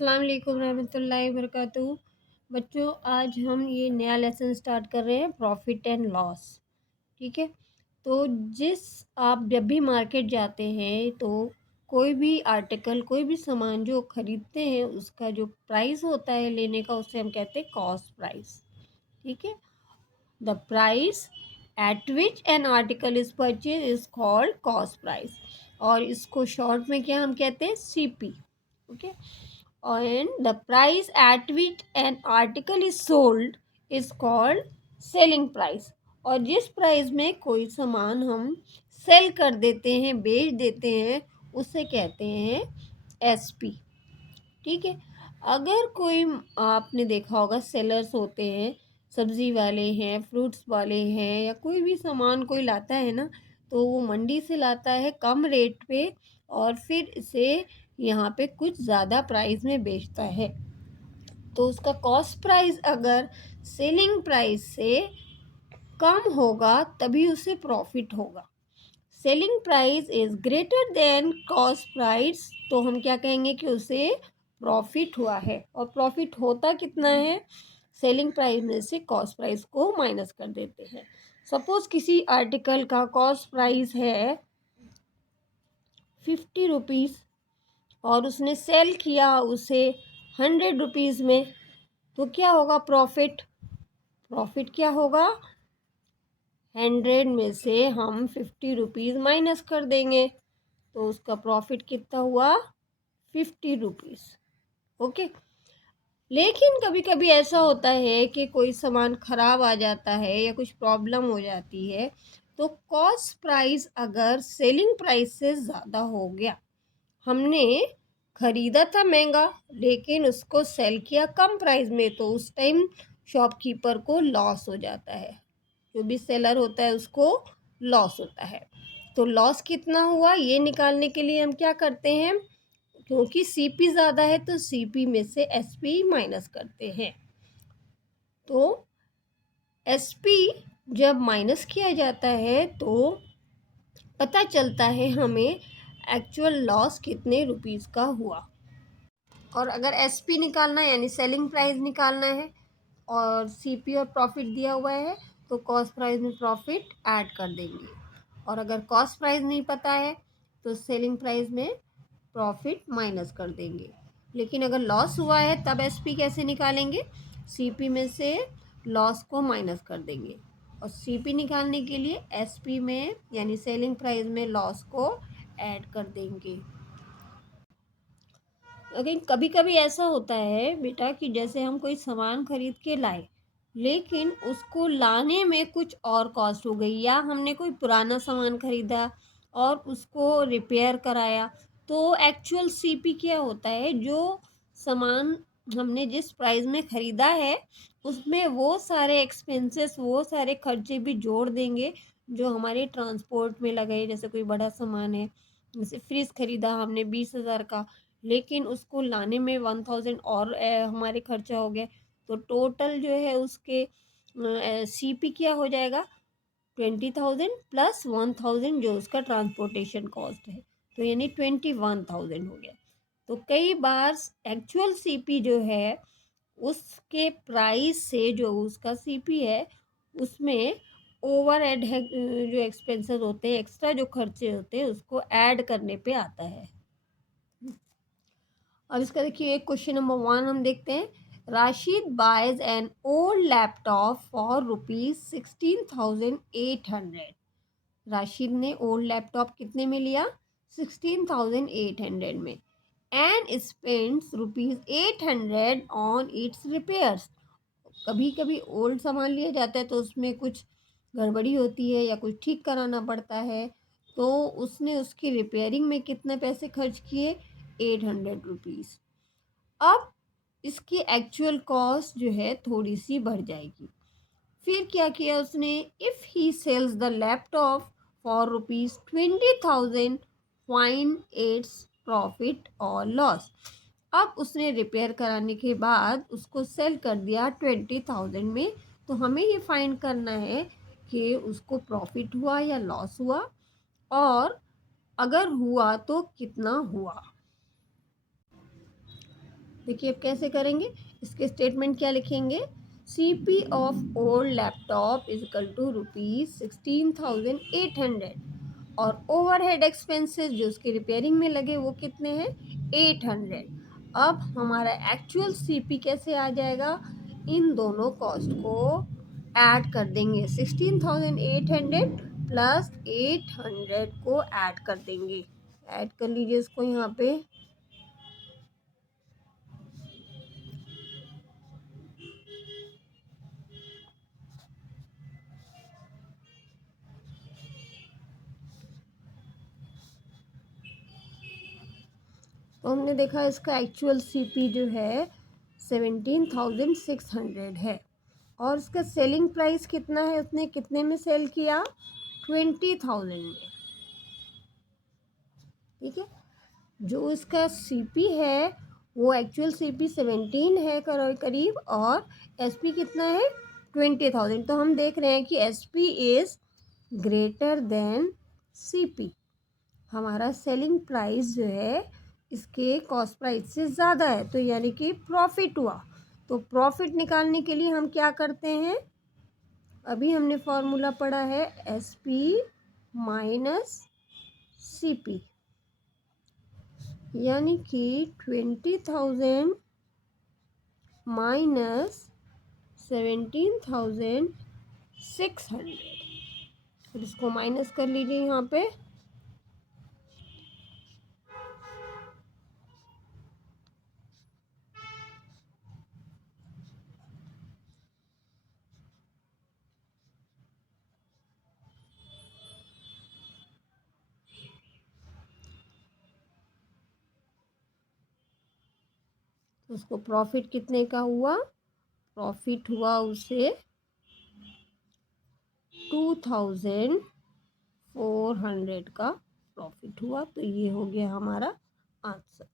अस्सलाम वालेकुम रहमतुल्लाहि वबरकातुहू। बच्चों, आज हम ये नया लेसन स्टार्ट कर रहे हैं, प्रॉफिट एंड लॉस। ठीक है। तो जिस आप जब भी मार्केट जाते हैं तो कोई भी आर्टिकल, कोई भी सामान जो खरीदते हैं उसका जो प्राइस होता है लेने का, उसे हम कहते हैं कॉस्ट प्राइस। ठीक है। The price at which an article is purchase is called cost price, और इसको शॉर्ट में क्या हम कहते हैं, CP। Okay. and the price at which an article is sold is called selling price। और जिस प्राइस में कोई सामान हम सेल कर देते हैं, बेच देते हैं, उसे कहते हैं SP। ठीक है। अगर कोई, आपने देखा होगा सेलर्स होते हैं, सब्जी वाले हैं, फ्रूट्स वाले हैं, या कोई भी सामान कोई लाता है ना, तो वो मंडी से लाता है कम रेट पे और फिर इसे यहाँ पे कुछ ज़्यादा प्राइस में बेचता है। तो उसका कॉस्ट प्राइस अगर सेलिंग प्राइस से कम होगा तभी उसे प्रॉफिट होगा। Selling price is greater than cost price, तो हम क्या कहेंगे कि उसे प्रॉफिट हुआ है। और प्रॉफिट होता कितना है, सेलिंग प्राइस में से कॉस्ट प्राइस को माइनस कर देते हैं। सपोज किसी आर्टिकल का कॉस्ट प्राइस है 50 रुपीज़ और उसने सेल किया उसे 100 रुपीज़ में, तो क्या होगा, प्रॉफिट। प्रॉफिट क्या होगा, 100 में से हम 50 रुपीज़ माइनस कर देंगे, तो उसका प्रॉफिट कितना हुआ, 50 रुपीज़। ओके। लेकिन कभी कभी ऐसा होता है कि कोई सामान ख़राब आ जाता है या कुछ प्रॉब्लम हो जाती है, तो कॉस्ट प्राइस अगर सेलिंग प्राइस से ज़्यादा हो गया, हमने ख़रीदा था महंगा लेकिन उसको सेल किया कम प्राइस में, तो उस टाइम शॉपकीपर को लॉस हो जाता है, जो भी सेलर होता है उसको लॉस होता है। तो लॉस कितना हुआ ये निकालने के लिए हम क्या करते हैं, क्योंकि CP ज़्यादा है तो CP में से SP माइनस करते हैं। तो SP जब माइनस किया जाता है तो पता चलता है हमें एक्चुअल लॉस कितने रुपीज़ का हुआ। और अगर SP निकालना है यानी सेलिंग प्राइस निकालना है और CP और प्रॉफिट दिया हुआ है, तो कॉस्ट प्राइस में प्रॉफिट ऐड कर देंगे। और अगर कॉस्ट प्राइस नहीं पता है तो सेलिंग प्राइस में प्रॉफिट माइनस कर देंगे। लेकिन अगर लॉस हुआ है तब SP कैसे निकालेंगे, CP में से लॉस को माइनस कर देंगे और CP निकालने के लिए SP में यानी सेलिंग प्राइस में लॉस को ऐड कर देंगे। लेकिन कभी कभी ऐसा होता है बेटा कि जैसे हम कोई सामान खरीद के लाए लेकिन उसको लाने में कुछ और कॉस्ट हो गई, या हमने कोई पुराना सामान खरीदा और उसको रिपेयर कराया, तो एक्चुअल CP क्या होता है, जो सामान हमने जिस प्राइस में ख़रीदा है उसमें वो सारे एक्सपेंसेस, वो सारे खर्चे भी जोड़ देंगे जो हमारे ट्रांसपोर्ट में लगे। जैसे कोई बड़ा सामान है, जैसे फ्रिज ख़रीदा हमने 20,000 का, लेकिन उसको लाने में 1000 और हमारे खर्चा हो गया, तो टोटल जो है उसके CP क्या हो जाएगा, 20,000 प्लस 1000 जो उसका ट्रांसपोर्टेशन कॉस्ट है, तो यानी 21,000 हो गया। तो कई बार एक्चुअल CP जो है उसके प्राइस से जो उसका CP है उसमें ओवरहेड है, जो एक्सपेंसेस होते हैं, एक्स्ट्रा जो खर्चे होते हैं, उसको ऐड करने पे आता है। अब इसका देखिए क्वेश्चन नंबर 1 हम देखते हैं। Rashid buys an old laptop for ₹16,800। Rashid ने ओल्ड लैपटॉप कितने में लिया, 16,800 में, and spends ₹800 on its repairs. कभी कभी ओल्ड सामान लिया जाता है तो उसमें कुछ गड़बड़ी होती है या कुछ ठीक कराना पड़ता है, तो उसने उसकी रिपेयरिंग में कितने पैसे खर्च किए, 800 रुपीज़। अब इसकी एक्चुअल कॉस्ट जो है थोड़ी सी बढ़ जाएगी। फिर क्या किया उसने, if he sells the laptop for ₹20,000 find its profit और लॉस। अब उसने रिपेयर कराने के बाद उसको सेल कर दिया 20,000 में, तो हमें ये फाइंड करना है कि उसको प्रॉफिट हुआ या लॉस हुआ, और अगर हुआ तो कितना हुआ। देखिए अब कैसे करेंगे, इसके स्टेटमेंट क्या लिखेंगे, CP of old laptop is equal to ₹16,800 और ओवरहेड एक्सपेंसेस जो उसके रिपेयरिंग में लगे वो कितने हैं 800। अब हमारा एक्चुअल CP कैसे आ जाएगा, इन दोनों कॉस्ट को ऐड कर देंगे, 16,800 प्लस 800 को ऐड कर देंगे। ऐड कर लीजिए इसको यहाँ पे। तो हमने देखा इसका एक्चुअल CP जो है 17,600 है और इसका सेलिंग प्राइस कितना है, उसने कितने में सेल किया 20,000 में। ठीक है, जो इसका CP है वो एक्चुअल CP 17 है करीब और SP कितना है 20,000। तो हम देख रहे हैं कि SP is greater than CP। हमारा सेलिंग प्राइस जो है इसके कॉस्ट प्राइस से ज़्यादा है, तो यानी कि प्रॉफिट हुआ। तो प्रॉफिट निकालने के लिए हम क्या करते हैं, अभी हमने फॉर्मूला पढ़ा है SP माइनस CP, यानी कि 20,000 माइनस 17,600। फिर इसको माइनस कर लीजिए यहाँ पे। उसको प्रॉफिट कितने का हुआ, प्रॉफिट हुआ उसे 2,400 का प्रॉफिट हुआ। तो ये हो गया हमारा आंसर।